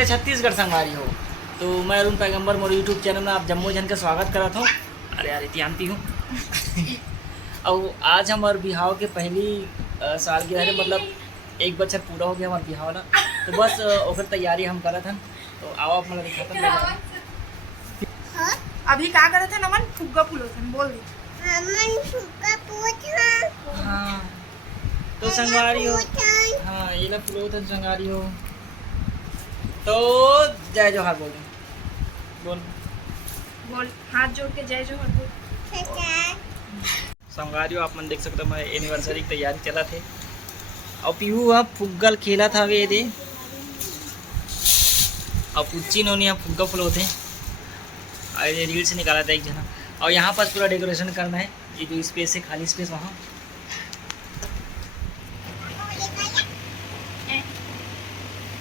जय छत्तीसगढ़ संगवारी हो। तो मैं अरुण पैगंबर मोर यूट्यूब चैनल में आप जम्मू जन का स्वागत करता हूँ। अरे यार इतिहानती हूँ। और आज हमारे बिहाव के पहली सालगिरह है, मतलब 1 बछर पूरा हो गया हमारे बिहाव वाला। तो बस ओकर तैयारी हम करत हन। तो आओ आप मतलब दिखाता हूँ। अभी क्या करत हन? अमन फुग्गा फुलोथन बोल दे। अमन फुग्गा फुलोथन। हाँ तो संगवारी हो। हाँ ये लोग फुलोथन संगवारी हो। तो जय जोहार बोल बोल बोल हाथ जोड़ के जय जोहार बोल। संगवारी हो आप मन देख सकते हो मैं एनिवर्सरी की तैयारी चला थे। और पीहू अब फुग्गल खेला था वे दे। और पुच्ची नोनी यहाँ फुग्गा फुलोथे। और ये रील से निकाला था एक जना। और यहाँ पर पूरा डेकोरेशन करना है। ये जो स्पेस है खाली स्पेस वहाँ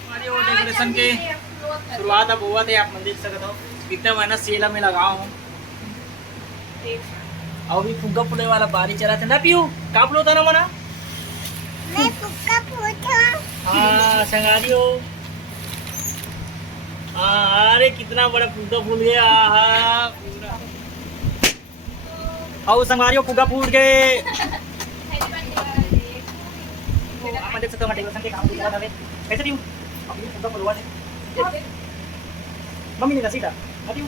हमारे वो डेकोरेशन के शुरुआत अब हुआ थे। आप मन देख सकते हो कितना मेहनत सेला में लगा हूँ। और भी फुग्गा फुले वाला बारी चला था ना पीहू का फुलो था ना मना। मैं फुग्गा फुलोथा। हाँ संगारी हो। हाँ अरे कितना बड़ा फुग्गा फूल गया। पूरा और संगवारी हो फुग्गा फूट गए। आप देख सकते हो डेकोरेशन के काम चला था कैसे पीहू अपनी फुग्गा फुलवा दे मम्मी ने सीटा अभी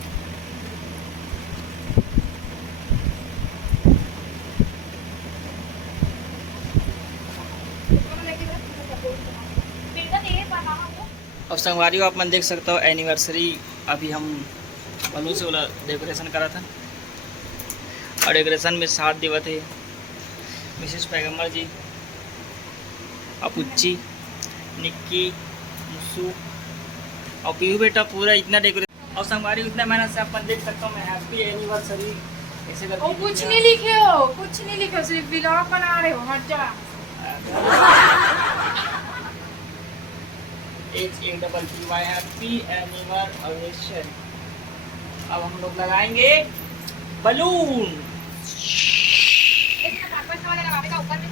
अब संगवारी हो आप मन देख सकते हो एनिवर्सरी अभी हम बलून से वाला डेकोरेशन करा था। और डेकोरेशन में साथ दिवा थे मिसेस पैगंबर जी, अपुच्ची, निक्की, मुसू और पीहू बेटा पूरा इतना डेकोरेशन। और संगवारी इतना मेहनत से आप मन देख सकते हो। मैं हैप्पी एनिवर्सरी ऐसे करके ओ कुछ नहीं लिखे हो, कुछ नहीं लिखे हो, सिर्फ व्लॉग बना रहे हो। हट जा। HAPPY happy anniversary. अब हम लोग लगाएंगे बलून। ऊपर में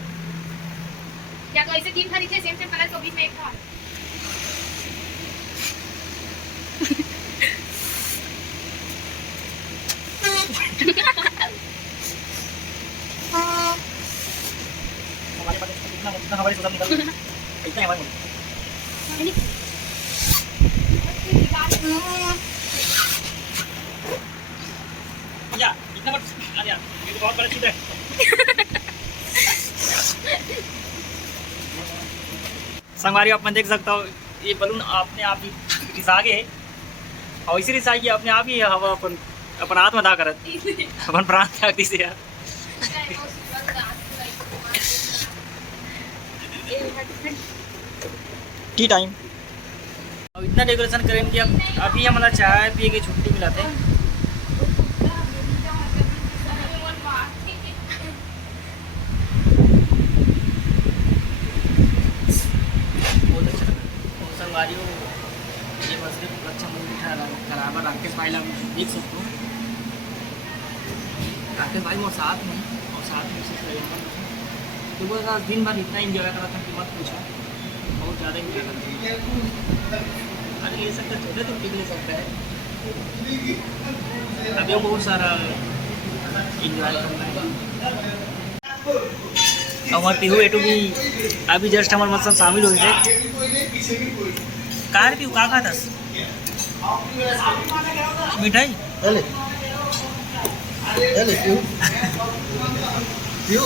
या तो ऐसे 3 खरीदे सेम सेम कलर के बीच में एक था। हमारे पास कितना हमारे सुधा निकल इतना हमारे या इतना बड़ा अरे यार ये तो बहुत बड़ा चीज है। संगवारी आप मन देख सकता हो ये बलून अपने आप ही रिसा गए और इसी रिसाई की अपने आप ही हवा अपन हाथ में दा करत अपन प्राण त्याग दी से यार। टी टाइम अब इतना डेकोरेशन करेंगे कि अब अभी हमारा चाय पिए की छुट्टी मिला थे। संगवारी हो ये मसले को अच्छा मूवी खराब राकेश भाई ला देख सकते हो। राकेश भाई वो साथ में और साथ में तो वो दिन भर इतना इंजॉय करा था कि मत पूछो। बहुत ज़्यादा इंजॉय करते हैं। अरे ये सब छोटे तो टिक नहीं सकता है। अभी हम बहुत सारा इंजॉय करना है। हमारे पीहू एटू भी अभी जस्ट हमारे मतलब शामिल हुए थे। कार पीहू का था मिठाई Dale. Dale, Piu. Piu.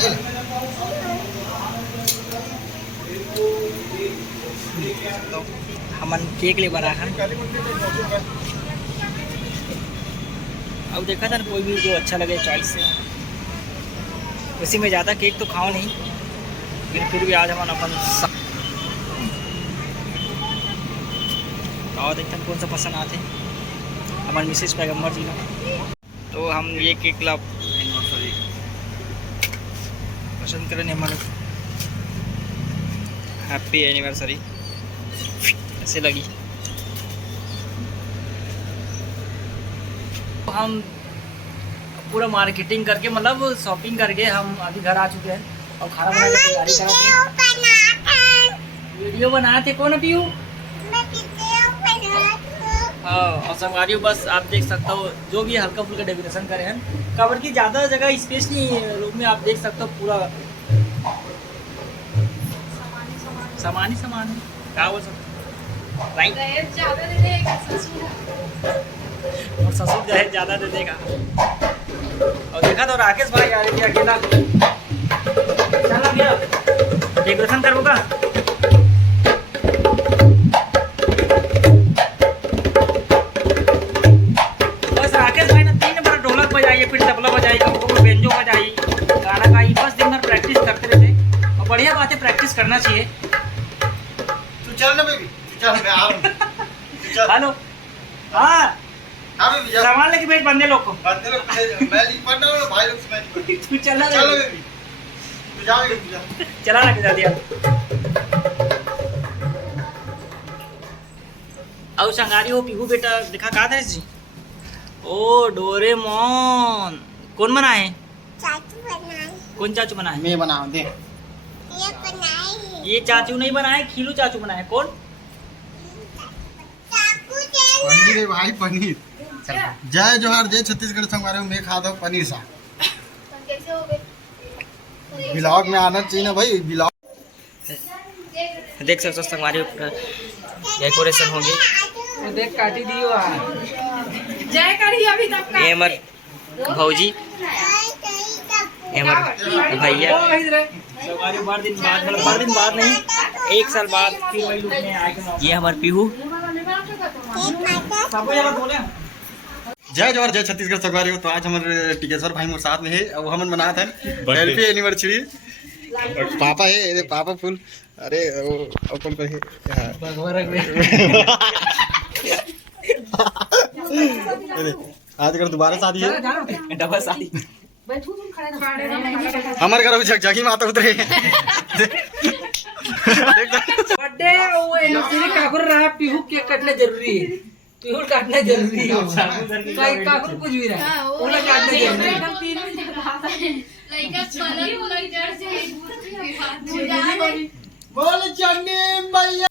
Dale. हमन केक ले बना है। अब देखा था ना कोई भी जो अच्छा लगे चॉइस से। वैसे में ज़्यादा केक तो खाओ नहीं लेकिन फिर भी आज हम अपन और देखते हैं कौन सा पसंद आते हमारे मिसेस पैगंबर जी का। तो हम ये केक ला पसंद करें हमारे हैप्पी एनिवर्सरी ऐसे लगी। हम पूरा मार्केटिंग करके मतलब शॉपिंग करके हम अभी घर आ चुके हैं और खाना बनाने की तैयारी कर रहे हैं। वीडियो बनाए थे कौन पीयू? हाँ, और संगवारियों बस आप देख सकते हो जो भी हल्का फुल्का डेकोरेशन करे हैं, कवर की ज़्यादा जगह स्पेस नहीं है रूम में, आप देख सकते हो पूरा सामान ही सामान है, क्या बोल सकते राइट। दहेज ज्यादा दे देगा ससुर। और ससुर दहेज ज़्यादा दे देगा। और देखा तो राकेश भाई आ रही थी अकेला, चला गया डेकोरेशन करो का। बस राकेश भाई ने 3 नंबर ढोलक बजाई, फिर तबला बजाई, कभी बेंजो बजाई, गाना गाई, बस दिन भर प्रैक्टिस करते रहते। और बढ़िया बात है, प्रैक्टिस करना चाहिए। तू चल ना बेबी, तू चल, मैं आ रहा हूं। तू चल। हेलो, हाँ हाँ बेबी, जा। सामान लेके भेज बंदे लोग को। बंदे लोग मैं नहीं पढ़ना वाला, भाई लोग से मैं नहीं पढ़ना। तू चला चल बेबी, तू जा बेबी, तू जा। चला रखे जा दिया। और संगारी हो पीहू बेटा दिखा कहा था जी। ओ डोरेमोन कौन बनाए? चाचू बनाए। कौन चाचू बनाए? मैं बनाऊं दे। ये बनाए। ये चाचू नहीं बनाए, खीलू चाचू बनाए। कौन? चाकू देना। पनीर है भाई, पनीर। जय जोहार, जय छत्तीसगढ़। संगवारी में खाता हूँ पनीर सा। तुम कैसे हो गए? ब्लॉग में आना चाहिए ना भाई, ब्लॉग। देख सकते हो संगवारी पूरा डेकोरेशन होगी। देख काटी दियो जय करी अभी तक का। ये हमार भौजी, ये हमार भैया। संगवारी बार दिन बाद, मतलब बार दिन बाद नहीं, 1 साल बाद फिर वही लुक में आके। ये हमार पीहू। सबको जरा बोले जय जोहार, जय छत्तीसगढ़। संगवारी हो तो आज हमारे टिकेश्वर भाई मोर साथ में है, और हमन मना था हैप्पी एनिवर्सरी। पापा है, ये पापा फुल। अरे वो अपन को है आज कर दोबारा शादी है, डबल शादी। हमारे घर झकझकी माता उतरे। बर्थडे वो एनिवर्सरी काकुर रहा, पीहू केक काटना जरूरी है। पीहू काटना जरूरी है, कहीं काकुर कुछ भी रहा उन्हें काटना जरूरी है। लड़का पलक लग जड़ से बोल चन्नी भैया।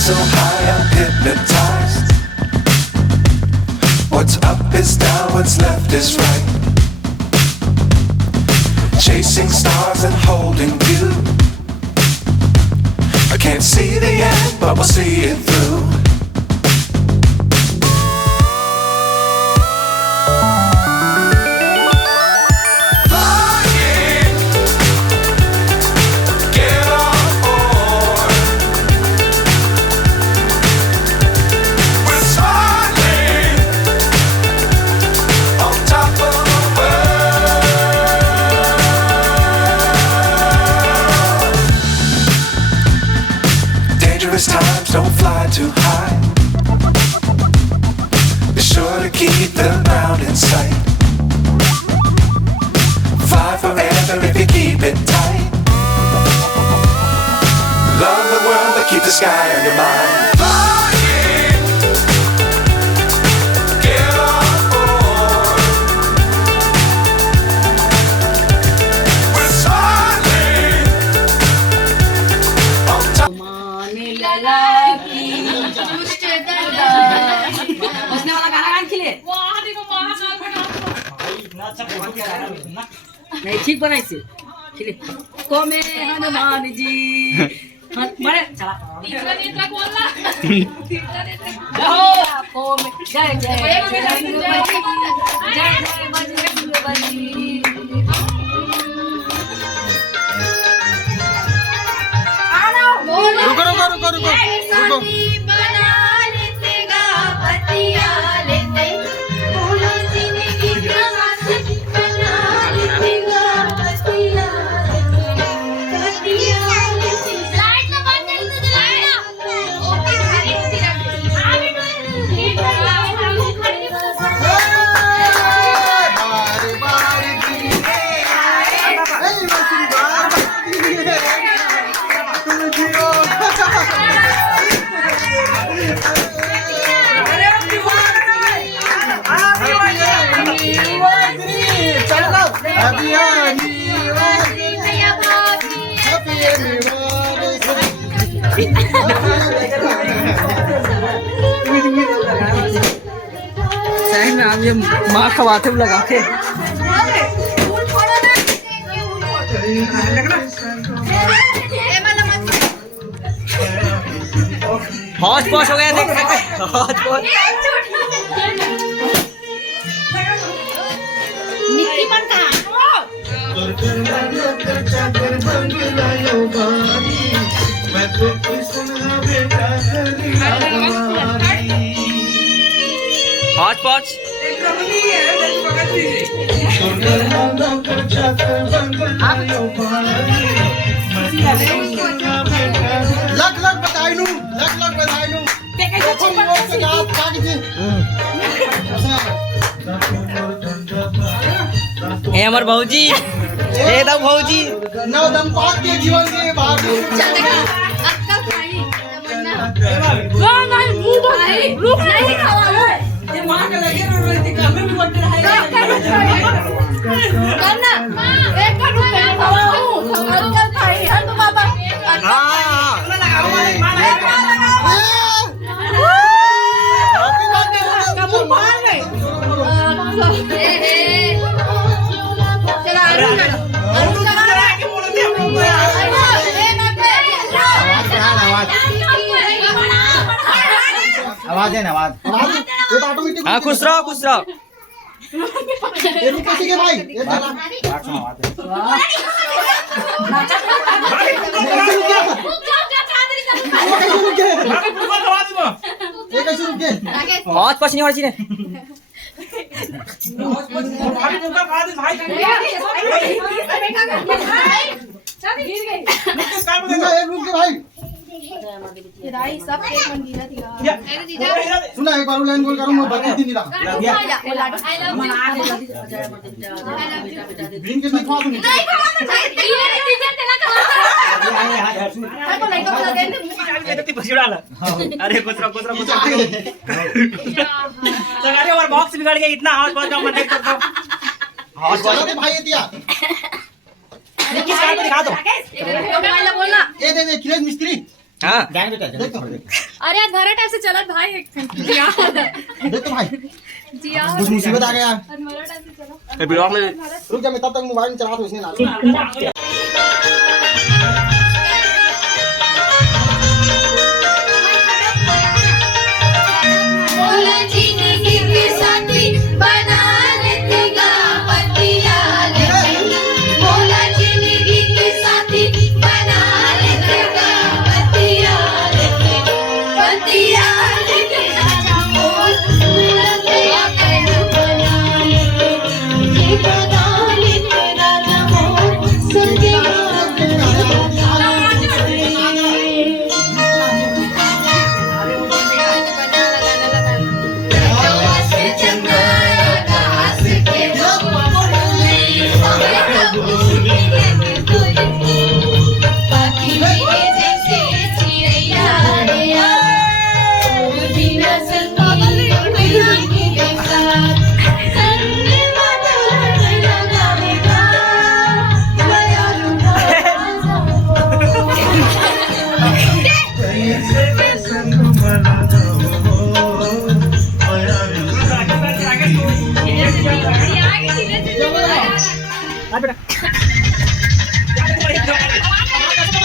So high I'm hypnotized. What's up is down, what's left is right. Chasing stars and holding you. I can't see the end, but we'll see it through. Times don't fly too high. Be sure to keep the ground in sight. Fly forever if you keep it tight. Love the world but keep the sky on your mind. उसने वाला गाना गान खिले वाह देखो महाकाल बेटा। इतना अच्छा फोटो क्या है ना। नहीं ठीक बनाई से खिले को में हनुमान जी बड़े चला तीसरा नेत्र बोलना। तीसरा नेत्र को में जय जय जय जय बजरंगबली। रुको रुको रुको रुको रुको। Happy anniversary. Happy anniversary. Side में आप ये माँ खवाते हुए लगा के हौच पौच हो गया देख हौच पौच निक्की मन कहाँ हौच पौच लग लग बधाई नू हे हमार भौजी हे दम भौजी नव दंपति के जीवन के भाग रुक नहीं खावा ये मां के लगे रो रही थी घर में भी बट रहा है करना एक का रुपया खाओ चल खाई हम तो बाबा आवाज है ना आवाज ये तो ऑटोमेटिक हां खुश रहो ये रुको ठीक है भाई ये चला ये कैसे रुक गए हौच पौच नहीं हो रही ने रुक गए भाई सब एक मन गिरा थी सुना एक बार लाइन बोल करूं मैं बाकी दिन रहा ड्रिंक के दिखवा दूं अरे कुछ अरे और बॉक्स बिगड़ गया इतना हौच पौच का मैं देख सकता हूं हौच चला दे भाई ये दिया किस कार पे दिखा दो बोलना ये दे किरेज मिस्त्री हां जाएंगे बेटा देख तो अरे यार घर टाइप से चलत भाई एक देख तो भाई जिया कुछ मुसीबत आ गया घर टाइप से चलो ब्लॉग में रुक जा मैं तब तक मोबाइल चला तो इसने ना बोला जिंदगी के साथी बना लेगा पतिया बोला जिंदगी के साथी बना लेगा पतिया बोल गया कर बनाए ये बनाने तेरा मोर सुनिया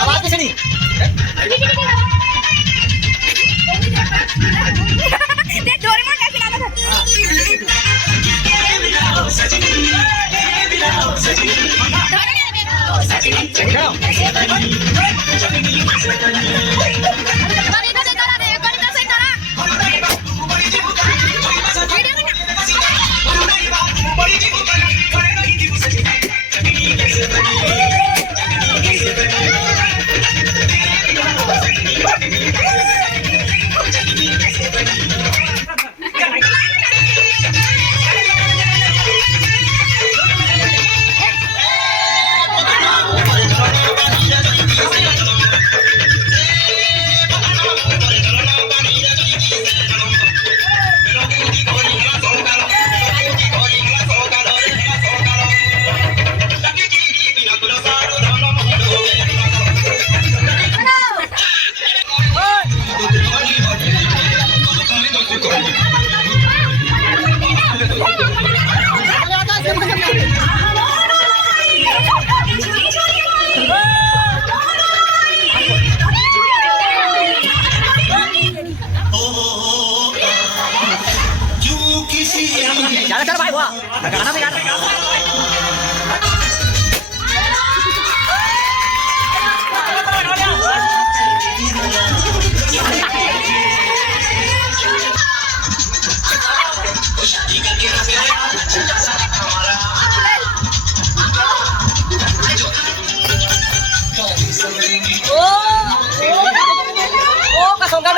आवाज कैसे नहीं देख डोरेमोन कैसे गाता था चल चल भाई वाह गाना भी गा ओ कसम का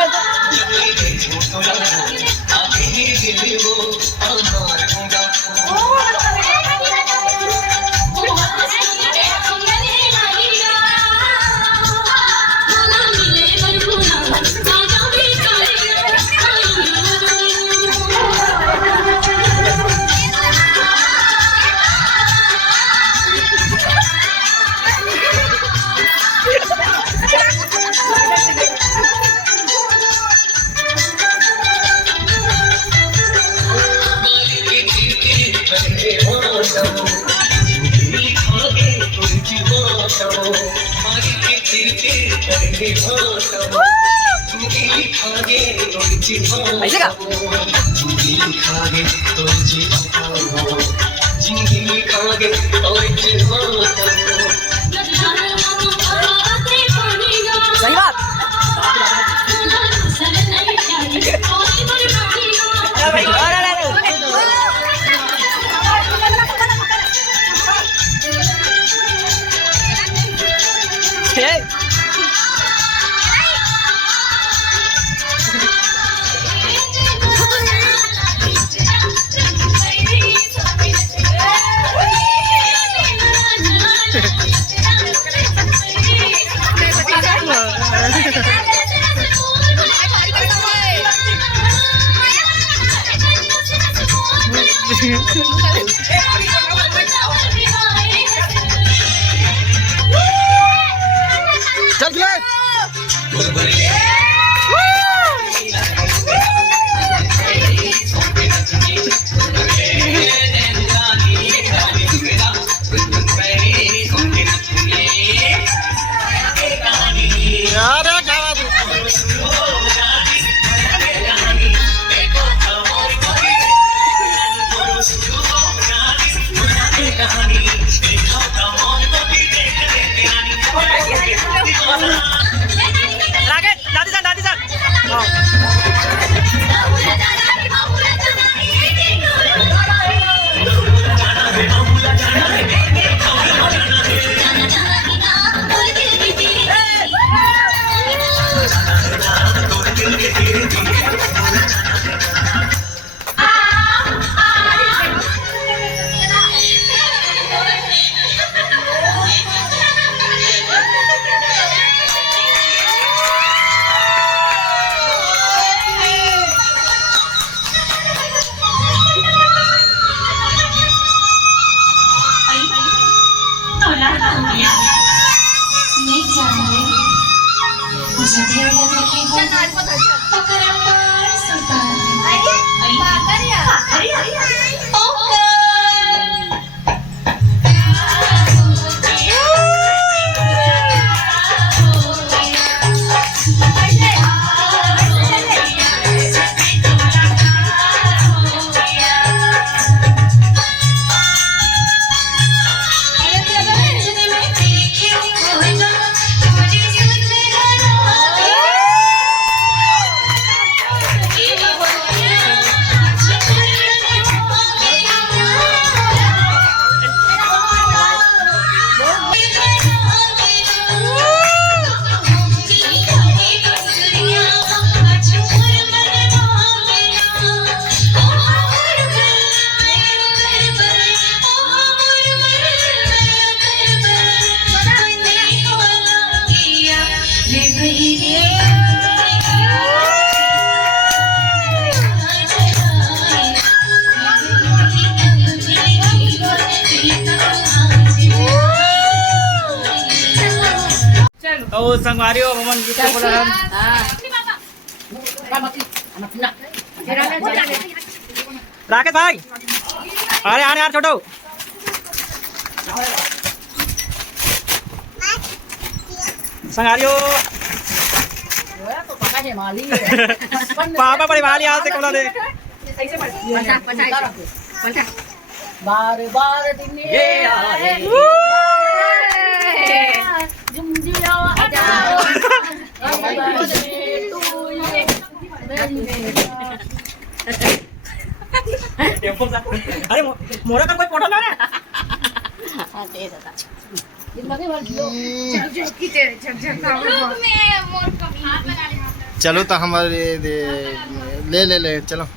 ऐसे का सही बात चल खिला यार क्या बात दादी सन तो संगवारी हो हमन के बोला राकेश भाई अरे यार यार छोटो संगारियो पापा परिवार यहाँ से कोला दे बार बार दिन ये आए अरे मोरा का कोई फोटो ना चलो तो हमारे ले ले ले चलो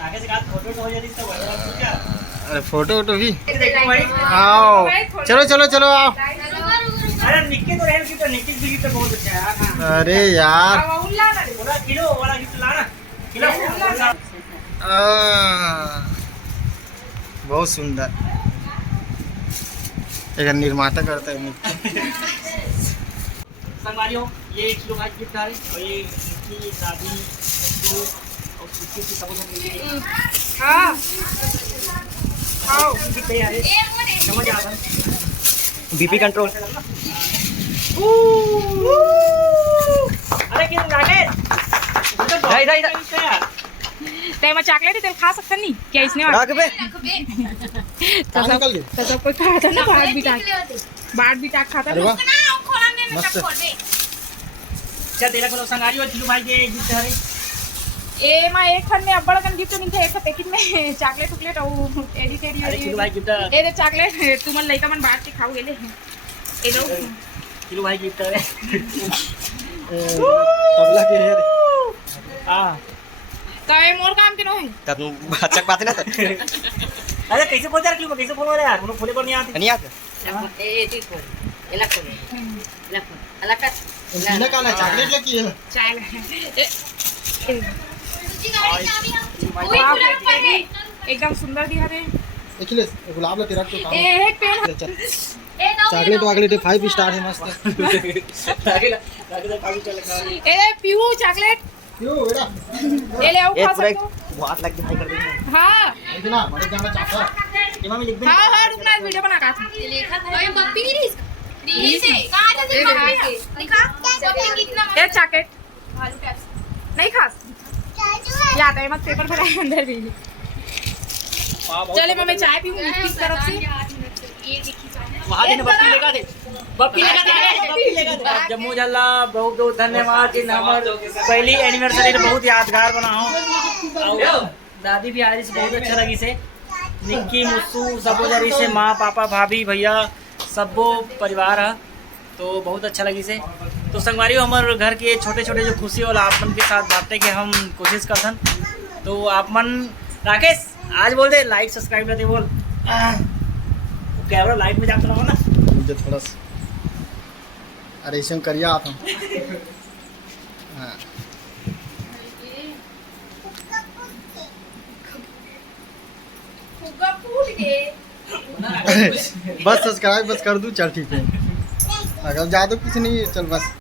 आगे से फोटो हो जाती तो क्या अरे फोटो वोटो भी आओ चलो चलो चलो आओ अरे निक्की तो रहन की तो निक्की भी तो बहुत अच्छा है यार अरे यार पूरा किलो वाला गिफ्ट लाना किलो बहुत सुंदर एक निर्माता करता है संगवारियों ये एक किलो का गिफ्ट आ रहे और ये निक्की दादी तो और कुछ की सब लोग मिलके हाँ आओ की तैयारी समझ आ रहा बीपी कंट्रोल अरे किन लागे इधर इधर ते मैं चॉकलेट तेल खा सकता नहीं क्या इसने राख पे तो सब कोई खाता ना बाट भी टाक खाता अरे ना वाह मस्त चल तेरा को संगारी और चिलू भाई के गिफ्ट है ए मैं एक खन में अब्बड़ कन गिफ्ट नहीं थे एक पैकेट में चॉकलेट चॉकलेट और एडी टेडी अरे चिलू भाई गिफ्ट ए दे चॉकलेट तुम लइका मन बाट के खाओ गेले ए दो चिलू भाई गिफ्ट है तबला के है हां तो ये मोर काम के नो है तब अच्छा बात है ना अरे कैसे बोलते यार क्यों कैसे बोल रहे यार उन्होंने खोले पर नहीं आते नहीं आते इन्हें कहना चॉकलेट लगी है चाय एकदम सुंदर दिखा रे अखिलेश गुलाब ला तेरा तो काम एक पेड़ चॉकलेट वाकलेट 5 स्टार है मस्त आगे काफी चल रहा है ए पीहू चॉकलेट क्यों बेटा ए ले आओ खा सकते हो बहुत लग दिखाई कर देंगे हां इतना बड़े जाना चाहता इमाम लिख दे हां हां रुकना वीडियो बना का था एक चॉकलेट नहीं खास याद है मत पेपर भरा है अंदर भी चले मैं चाय पीऊं किस तरफ से वहां देने बप्पी लगा दे बप्पी लगा दे जम्मू जल्ला बहुत बहुत धन्यवाद इन हमर पहली एनिवर्सरी बहुत यादगार बना हो दादी भी आज बहुत अच्छा लगी से निक्की मुस्सू सबो जरी से माँ पापा भाभी भैया सबो परिवार है तो बहुत अच्छा लगी से तो संगवारी हमारे घर के छोटे छोटे जो खुशी वाला आप मन के साथ बांटने के हम कोशिश करथन तो आप मन राकेश आज बोल दे लाइक सब्सक्राइब करते बोल कैमरा लाइट में जाता रहो ना मुझे थोड़ा सा अरे इसमें करिया आप हम हाँ बस सब्सक्राइब बस कर दूँ चल ठीक है अगर ज़्यादा कुछ नहीं चल बस